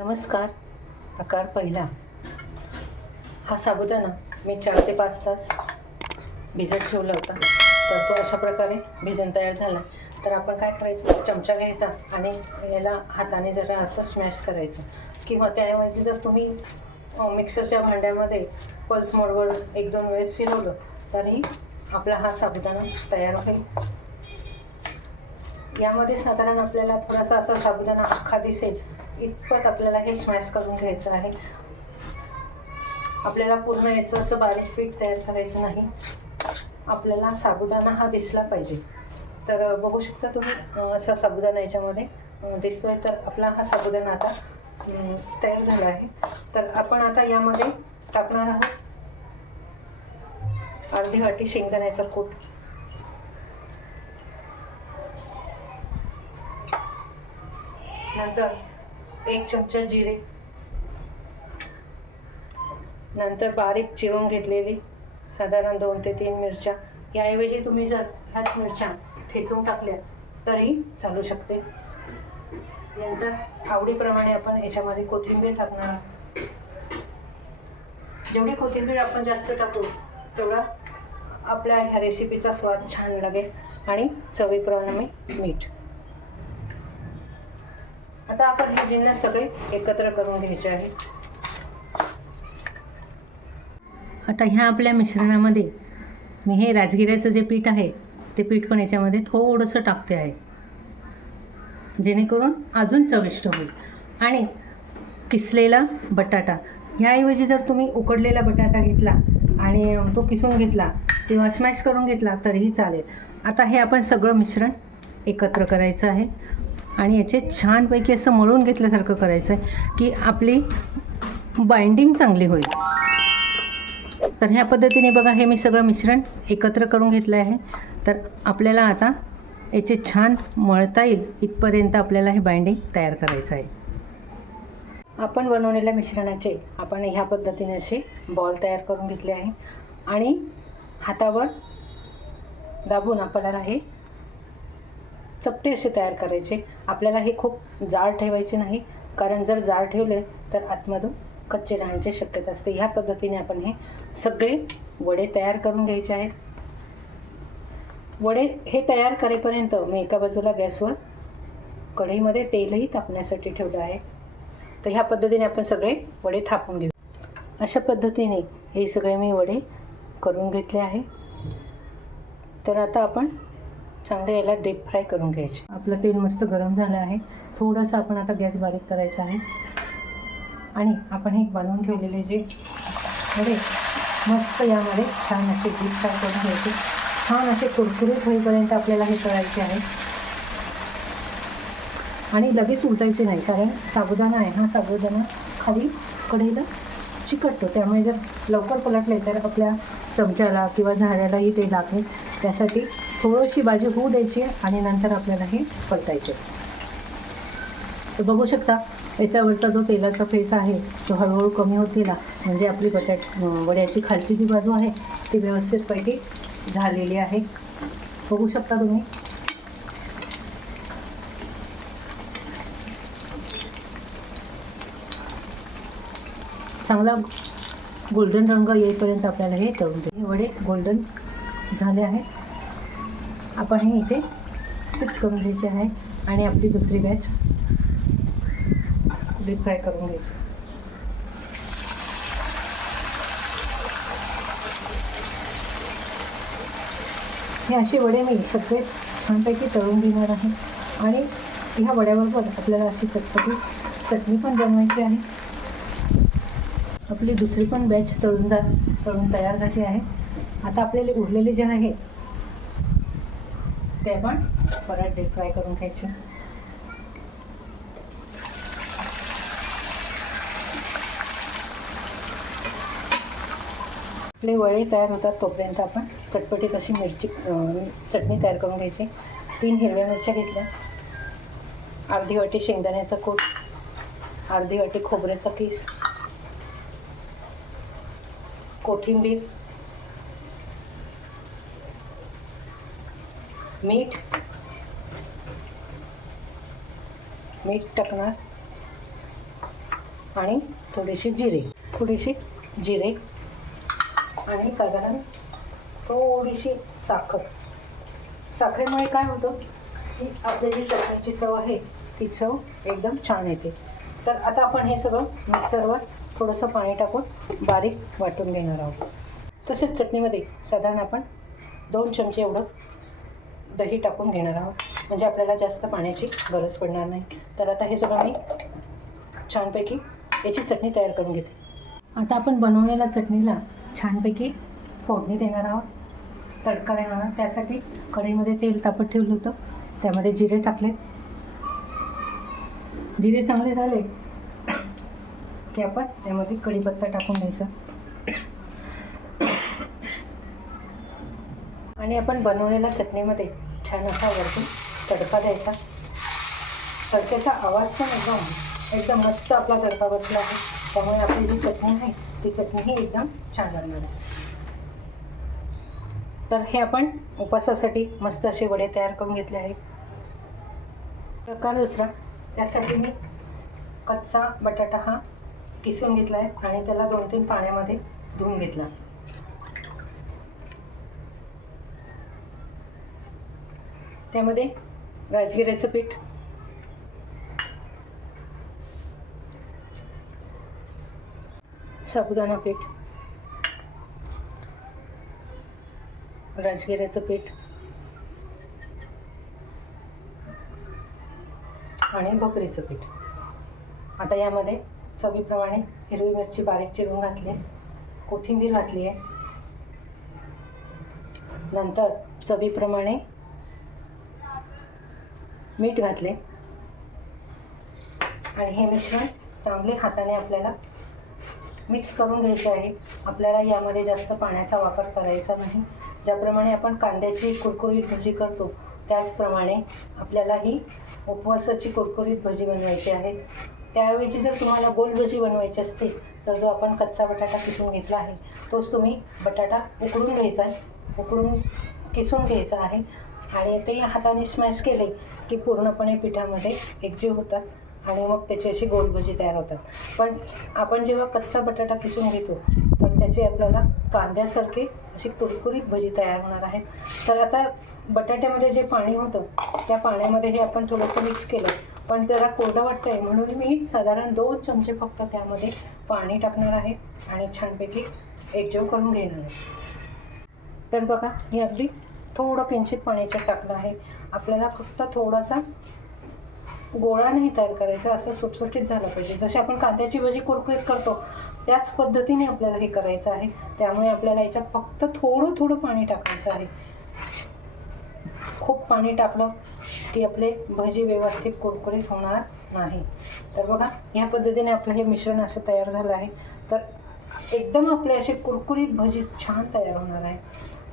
नमस्कार. प्रकार पहिला. हा साबुदाणा. मी चार ते पाच तास भिजत ठेवला होता. तर तो अशा प्रकारे भिजून तयार झाला. तर आपण काय करायचं? चमचा घ्यायचा आणि याला हाताने जरा असं स्मॅश करायचं. किंवा त्याऐवजी जर तुम्ही मिक्सरच्या भांड्यामध्ये पल्स मोडवर एक दोन वेळेस फिरवलं तरी आपला हा साबुदाणा तयार होईल. यामध्ये साधारण आपल्याला थोडासा असा साबुदाणा अख्खा दिसेल. इतपत आपल्याला हे स्मॅश करून घ्यायचं आहे. आपल्याला पूर्ण याचं असं बारीक पीठ तयार करायचं नाही. आपल्याला साबुदाणा हा दिसला पाहिजे. तर बघू शकता तुम्ही असा साबुदाणा याच्यामध्ये दिसतोय. तर आपला हा साबुदाणा आता तयार झाला आहे. तर आपण आता यामध्ये टाकणार आहोत अर्धी वाटी शेंगदाण्याचा कूट. नंतर एक चमचा जिरे. नंतर बारीक चिरून घेतलेली साधारण दोन ते तीन मिरच्या. याऐवजी तुम्ही जर ह्याच मिरच्या ठेचून टाकल्या तरी चालू शकते. नंतर आवडीप्रमाणे आपण याच्यामध्ये कोथिंबीर टाकणार आहोत. जेवढी कोथिंबीर आपण जास्त टाकू तेवढा आपल्या ह्या रेसिपीचा स्वाद छान लागेल आणि चवीप्रमाणे मीठ. आता आपण हे जिन्नस सगळे एकत्र करून घ्यायचे आहे. आता ह्या आपल्या मिश्रणामध्ये मी हे राजगिऱ्याचं जे पीठ आहे ते पीठ पण याच्यामध्ये थोडंसं टाकते आहे. जेणेकरून अजून चविष्ट होईल. आणि किसलेला बटाटा ह्याऐवजी जर तुम्ही उकडलेला बटाटा घेतला आणि तो किसून घेतला किंवा स्मॅश करून घेतला तरीही चालेल. आता हे आपण सगळं मिश्रण एकत्र करायचं आहे. आणि याचे छानपैकी असं मळून घेतल्यासारखं करायचं आहे की आपली बाइंडिंग चांगली होईल. तर ह्या पद्धतीने बघा हे मी सगळं मिश्रण एकत्र करून घेतलं आहे. तर आपल्याला आता याचे छान मळता येईल इथपर्यंत आपल्याला हे बाइंडिंग तयार करायचं आहे. आपण बनवलेल्या मिश्रणाचे आपण ह्या पद्धतीने असे बॉल तयार करून घेतले आहे. आणि हातावर दाबून आपल्याला हे चपटे असे तयार करायचे. आपल्याला हे खूप जाड ठेवायचे नाही. कारण जर जाड ठेवले तर आतमधून कच्चे राहण्याची शक्यता असते. ह्या पद्धतीने आपण हे सगळे वडे तयार करून घ्यायचे आहेत. वडे हे तयार करेपर्यंत मी एका बाजूला गॅसवर कढईमध्ये तेलही तापण्यासाठी ठेवलं आहे. तर ह्या पद्धतीने आपण सगळे वडे थापून घेऊ. अशा पद्धतीने हे सगळे मी वडे करून घेतले आहे. तर आता आपण चांगले याला डीप फ्राय करून घ्यायचे. आपलं तेल मस्त गरम झालं आहे. थोडंसं आपण आता गॅस बारीक करायचा आहे. आणि आपण हे बनवून ठेवलेले जे वडे मस्त यामध्ये छान असे डीप फ्राय करून घ्यायचे. छान असे कुरकुरीत होईपर्यंत आपल्याला हे करायचे आहे. आणि लगेच उलटायचे नाही कारण साबुदाणा आहे हा साबुदाणा खाली कढईला चिकटतो. त्यामुळे जर लवकर पलटले तर आपल्या चमच्याला किंवा झाडालाही ते लागेल. त्यासाठी थोडीशी भाजी होऊ द्यायची आणि नंतर आपल्याला हे परतायचे तर बघू शकता याच्यावरचा जो तेलाचा फेस आहे तो हळूहळू कमी होत गेला. म्हणजे आपली बटाट वड्याची खालची जी बाजू आहे ती व्यवस्थितपैकी झालेली आहे. बघू शकता तुम्ही. चांगला गोल्डन रंग येईपर्यंत आपल्याला हे तळून दे हे वडे गोल्डन झाले आहे आपण हे इथे स्टिक करून घ्यायचे आहे आणि आपली दुसरी बॅच डीप फ्राय करून घ्यायची. हे असे वडे मी सगळे छानपैकी तळून घेणार आहे. आणि ह्या वड्याबरोबर आपल्याला अशी चटपटी चटणी पण बनवायची आहे. आपली दुसरी पण बॅच तळून जा तळून तयार झाली आहे. आता आपल्याला उरलेले जे आहे ते आपण. परत डीप फ्राय करून घ्यायचे. आपले वळे तयार होतात तोपर्यंत आपण चटपटीत अशी मिरची चटणी तयार करून घ्यायची. तीन हिरव्या मिरच्या घेतल्या. अर्धी वाटी शेंगदाण्याचा कूट. अर्धी वाटी खोबऱ्याचा किस कोथिंबीर. मीठ. मीठ टाकणार. आणि थोडेसे जिरे. थोडेसे जिरे. आणि साधारण थोडीशी साखर. साखरेमुळे काय होतं की आपली जी चटणीची चव आहे ती चव एकदम छान येते. तर आता आपण हे सगळं मिक्सरवर थोडंसं पाणी टाकून बारीक वाटून घेणार आहोत. तसेच चटणीमध्ये साधारण आपण दोन चमचे एवढं दही टाकून घेणार आहोत. म्हणजे आपल्याला जास्त पाण्याची गरज पडणार नाही. तर आता हे सगळं मी छानपैकी याची चटणी तयार करून घेते. आता आपण बनवलेल्या चटणीला छानपैकी फोडणी देणार आहोत. तडका देणार आहोत. त्यासाठी कढईमध्ये तेल तापत ठेवलं होतं. त्यामध्ये जिरे टाकले. जिरे चांगले झाले की आपण त्यामध्ये कढीपत्ता टाकून द्यायचा. आणि आपण बनवलेल्या चटणीमध्ये छान असा वरतून तडका द्यायचा. तडक्याचा आवाज पण एकदम एकदम मस्त आपला तडका बसला आहे. त्यामुळे आपली जी चटणी आहे ती चटणीही एकदम छान लागणार आहे. तर हे आपण उपवासासाठी मस्त असे वडे तयार करून घेतले आहेत. प्रकार दुसरा त्यासाठी मी कच्चा बटाटा हा किसून घेतला आहे आणि त्याला दोन तीन पाण्यामध्ये धुवून घेतला. त्यामध्ये राजगिऱ्याचं पीठ. साबुदाणा पीठ. राजगिऱ्याचं पीठ. आणि भकरीचं पीठ. आता यामध्ये चवीप्रमाणे हिरवी मिरची बारीक चिरून घातली कोथिंबीर घातली आहे. नंतर चवीप्रमाणे मीठ घातले आणि हे मिश्रण चांगले हाताने आपल्याला मिक्स करून घ्यायचे आहे. आपल्याला यामध्ये जास्त पाण्याचा वापर करायचा नाही. ज्याप्रमाणे आपण कांद्याची कुरकुरीत भजी करतो त्याचप्रमाणे आपल्याला ही उपवासाची कुरकुरीत भजी बनवायची आहे. त्याऐवजी जर तुम्हाला गोल भजी बनवायची असते तर जो आपण कच्चा बटाटा किसून घेतला आहे. तोच तुम्ही बटाटा उकडून घ्यायचा आहे. उकडून किसून घ्यायचा आहे. आणि ते हाताने स्मॅश केले की पूर्णपणे पिठामध्ये एकजीव होतात आणि मग त्याची अशी गोल भजी तयार होतात. पण आपण जेव्हा कच्चा बटाटा किसून घेतो तर त्याची आपल्याला कांद्यासारखी अशी कुरकुरीत भजी तयार होणार आहे. तर आता बटाट्यामध्ये जे पाणी होतं त्या पाण्यामध्ये हे आपण थोडंसं मिक्स केलं. पण त्याला कोरडं वाटतं आहे म्हणून मी साधारण दोन चमचे फक्त त्यामध्ये पाणी टाकणार आहे आणि छानपैकी एकजीव करून घेणार आहे. तर बघा ही अगदी थोडं किंचित पाण्याच्यात टाकलं आहे. आपल्याला फक्त थोडासा गोळा नाही तयार करायचा असं सुटसुटीत झालं पाहिजे. जशी आपण कांद्याची भजी कुरकुरीत करतो त्याच पद्धतीने आपल्याला हे करायचं आहे. त्यामुळे आपल्याला याच्यात फक्त थोडं थोडं पाणी टाकायचं आहे. खूप पाणी टाकलं की आपले भजी व्यवस्थित कुरकुरीत होणार नाही. तर बघा ह्या पद्धतीने आपलं हे मिश्रण असं तयार झालं आहे. तर एकदम आपले असे कुरकुरीत भजी छान तयार होणार आहे.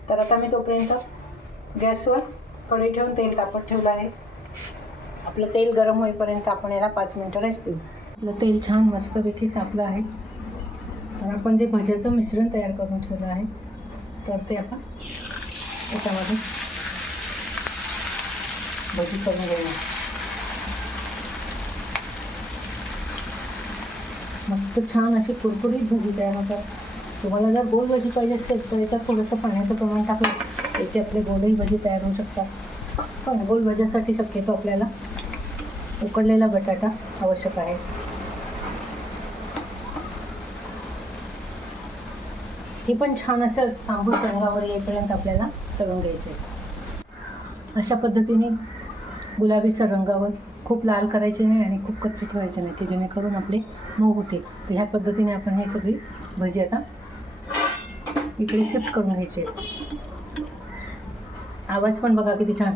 तर आता मी तोपर्यंत गॅसवर कढई ठेवून तेल तापत ठेवलं आहे. आपलं तेल गरम होईपर्यंत आपण याला पाच मिनटं रेस्ट देऊ. आपलं तेल छान मस्तपैकी तापलं आहे. तर आपण जे भज्याचं मिश्रण तयार करून ठेवलं आहे तर ते आपण याच्यामध्ये भजी करून घेऊया. मस्त छान अशी कुरकुरीत भजी तयार होतात. तुम्हाला जर गोल भजी पाहिजे असेल तर याच्यात थोडंसं पाण्याचं प्रमाण टाकलं याची आपले गोलही भजी तयार होऊ शकतात. पण गोल भज्यासाठी शक्यतो आपल्याला उकडलेला बटाटा आवश्यक आहे. ही पण छान असं तांबूस रंगावर येईपर्यंत आपल्याला तळून घ्यायचे. अशा पद्धतीने गुलाबीसर रंगावर खूप लाल करायचे नाही आणि खूप कच्चे ठेवायचे नाही की जेणेकरून आपले मऊ होते तर ह्या पद्धतीने आपण हे सगळी भजी आता इकडे शिफ्ट करून घ्यायचे. आवाज पण बघा किती छान.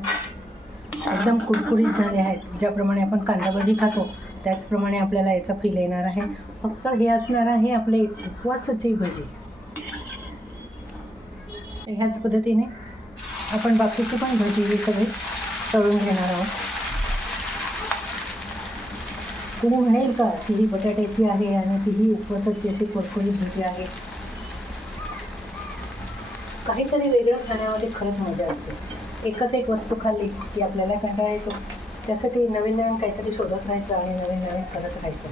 एकदम कुरकुरीत झाले आहेत. ज्याप्रमाणे आपण कांदा भजी खातो त्याचप्रमाणे आपल्याला याचा फील येणार आहे. फक्त हे असणार आहे आपले उपवासाची भजी. तर ह्याच पद्धतीने आपण बाकीची पण भजी ही सगळी तळून घेणार आहोत. तुम्ही म्हणेल का? की ही बटाट्याची आहे आणि ती ही उपवासाची अशी कुरकुरीत भजी आहे? काहीतरी वेगळं खाण्यामध्ये खरंच मजा असते. एकच एक वस्तू खाल्ली की आपल्याला कंटाळा येतो. त्यासाठी नवीन नवीन काहीतरी शोधत राहायचं आणि नवीन नवीन करत राहायचं.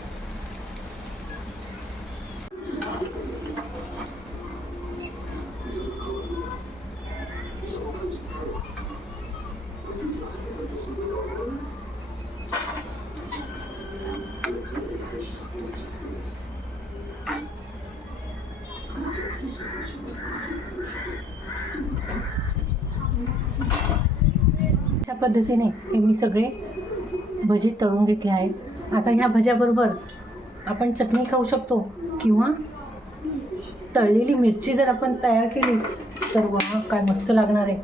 पद्धतीने हे मी सगळे भजी तळून घेतले आहेत. आता ह्या भज्याबरोबर आपण चटणी खाऊ शकतो किंवा तळलेली मिरची जर आपण तयार केली तर वा काय मस्त लागणार आहे.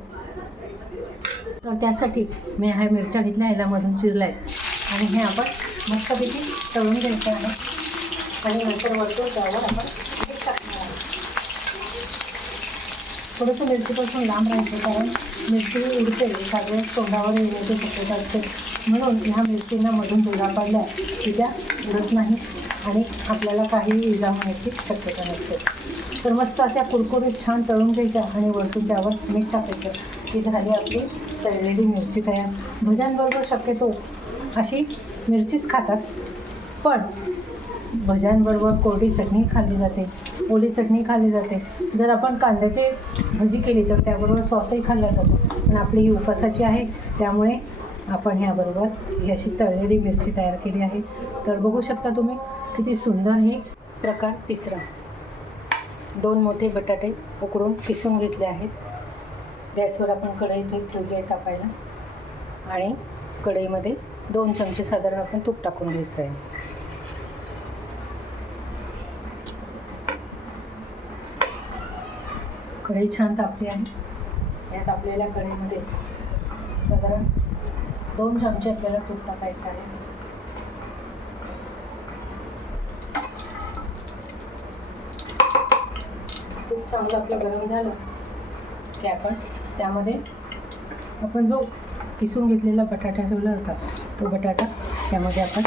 तर त्यासाठी मी ह्या मिरच्या घेतल्या ह्याला मधून चिरल्या आहेत. आणि हे आपण मस्तपैकी तळून घ्यायचं आहे. आणि नंतर वरतून त्यावर आपण टाकणार आहे थोडंसं मिरचीपासून लांब राहायचं कारण मिरची उडते एखाद्या तोंडावर येण्याची शक्यता असते. म्हणून ह्या मिरचींना मधून दुरा पडल्या की त्या उडत नाही आणि आपल्याला काही इजा होण्याची शक्यता नसते. तर मस्त अशा कुरकुरीत छान तळून घ्यायच्या आणि वरतून त्यावर मीठ टाकायचं. की झाली आपली तळलेली मिरची तयार. भज्यांबरोबर शक्यतो अशी मिरचीच खातात. पण भज्यांबरोबर कोरडी चटणी खाल्ली जाते ओली चटणी खाल्ली जाते. जर आपण कांद्याची भजी केली तर त्याबरोबर सॉसही खाल्ला जातो. पण आपली ही उपासाची आहे त्यामुळे आपण ह्याबरोबर ही अशी तळलेली मिरची तयार केली आहे. तर बघू शकता तुम्ही किती सुंदर हे प्रकार तिसरा. दोन मोठे बटाटे उकडून किसून घेतले आहेत. गॅसवर आपण कढई ते ठेवली आहे तापायला. आणि कढईमध्ये दोन चमचे साधारण आपण तूप टाकून घ्यायचं आहे. कढई छान तापली आहे. या तापलेल्या कढईमध्ये साधारण दोन चमचे आपल्याला तूप टाकायचं आहे. तूप चांगलं आपलं गरम झालं की आपण त्यामध्ये आपण जो किसून घेतलेला बटाटा ठेवला होता तो बटाटा त्यामध्ये आपण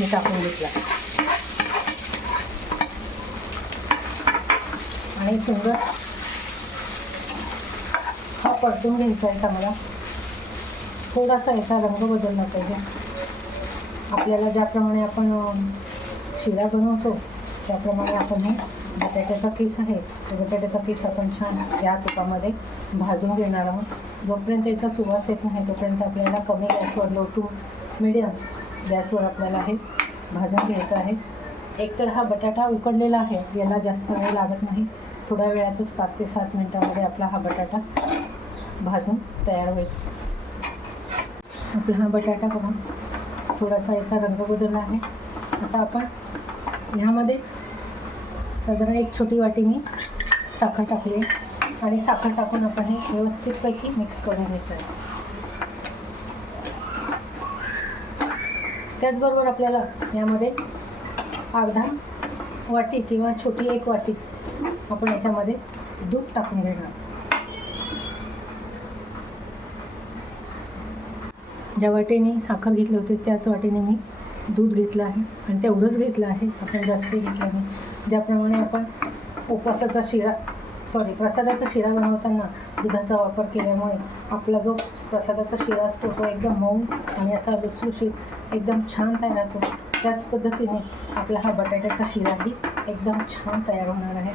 मी टाकून घेतला. आणि सुंदर परतून घ्यायचा आहे चांगला थोडासा याचा रंग बदलला पाहिजे आपल्याला ज्याप्रमाणे आपण शिरा बनवतो त्याप्रमाणे आपण हे बटाट्याचा पीस आहे तो बटाट्याचा पीस आपण छान या तुपामध्ये भाजून घेणार आहोत. जोपर्यंत याचा सुवास येत नाही तोपर्यंत आपल्याला कमी गॅसवर लो टू मिडियम गॅसवर आपल्याला हे भाजून घ्यायचं आहे. एकतर हा बटाटा उकडलेला आहे याला जास्त वेळ लागत नाही. थोड्या वेळातच पाच ते सात मिनटामध्ये आपला हा बटाटा भाजून तयार होईल. आपला हा बटाटा बघा थोडासा याचा रंग बदलला आहे. आता आपण ह्यामध्येच साधारण एक छोटी वाटी मी साखर टाकली आहे. आणि साखर टाकून आपण हे व्यवस्थितपैकी मिक्स करून घ्यायचं आहे त्याचबरोबर आपल्याला यामध्ये अर्धा वाटी किंवा छोटी एक वाटी आपण याच्यामध्ये दूध टाकून घेणार. ज्या वाटेने साखर घेतली होती त्याच वाटेने मी दूध घेतलं आहे. आणि तेवढंच घेतलं आहे. आपण जास्त घेतलं नाही. ज्याप्रमाणे आपण उपवासाचा शिरा सॉरी प्रसादाचा शिरा बनवताना दुधाचा वापर केल्यामुळे आपला जो प्रसादाचा शिरा असतो तो एकदम मऊ आणि असा लुसलुशीत एकदम छान तयार होतो. त्याच पद्धतीने आपला हा बटाट्याचा शिराही एकदम छान तयार होणार आहे.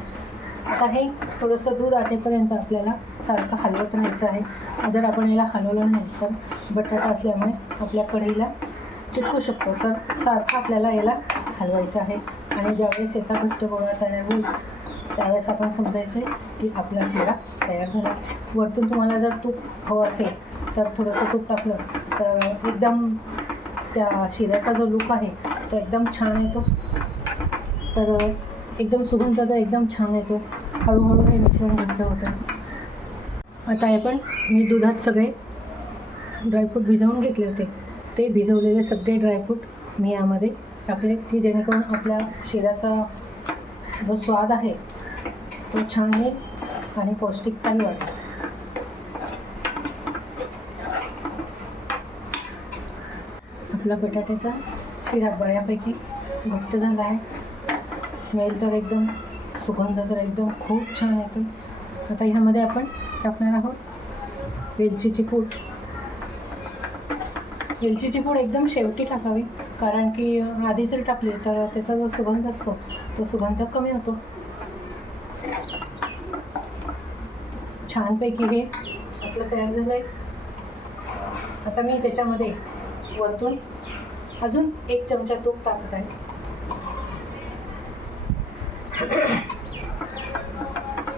आता हे थोडंसं दूध आटेपर्यंत आपल्याला सारखं हलवत राहायचं आहे. जर आपण याला हलवलं नाही तर बटाटा असल्यामुळे आपल्या कढईला चिटकू शकतो. तर सारखं आपल्याला याला हलवायचं आहे. आणि ज्यावेळेस याचा घट्ट गोळा तयार होईल त्यावेळेस आपण समजायचं की आपला शिरा तयार झाला. वरतून तुम्हाला जर तूप हवं असेल तर थोडंसं तूप टाकलं तर एकदम त्या शिऱ्याचा जो लुक आहे तो एकदम छान येतो. तर एकदम सुगंध तर एकदम छान येतो. हळूहळू हे मिश्रण घट्ट होतं. आता आपण मी दुधात सगळे ड्रायफ्रूट भिजवून घेतले होते. ते भिजवलेले सगळे ड्रायफ्रूट मी यामध्ये टाकले की जेणेकरून आपल्या शिराचा जो स्वाद आहे तो छान येईल आणि पौष्टिकताही वाढेल. आपला बटाट्याचा शिरा बऱ्यापैकी घट्ट झाला आहे. स्मेल तर एकदम सुगंध तर एकदम खूप छान येतो. आता ह्यामध्ये आपण टाकणार आहोत वेलचीची पूड. वेलचीची पूड एकदम शेवटी टाकावी कारण की आधी जर टाकली तर त्याचा जो सुगंध असतो तो सुगंध कमी होतो. छानपैकी हे आपलं तयार झालं आहे आता मी त्याच्यामध्ये वरतून अजून एक चमचा तूप टाकत आहे.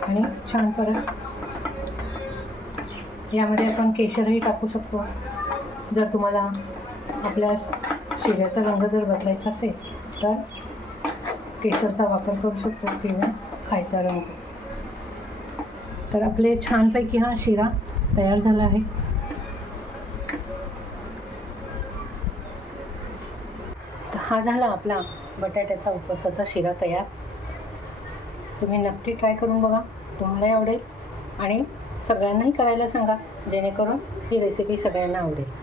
आणि छान परत यामध्ये आपण केशरही टाकू शकतो. जर तुम्हाला आपल्या शिऱ्याचा रंग जर बदलायचा असेल तर केशरचा वापर करू शकतो किंवा खायचा रंग. तर आपले छानपैकी हा शिरा तयार झाला आहे. तर हा झाला आपला बटाट्याचा उपवासाचा शिरा तयार. तुम्ही नक्की ट्राय करून बघा. तुम्हालाही आवडेल. आणि सगळ्यांनाही करायला सांगा जेणेकरून ही रेसिपी सगळ्यांना आवडेल.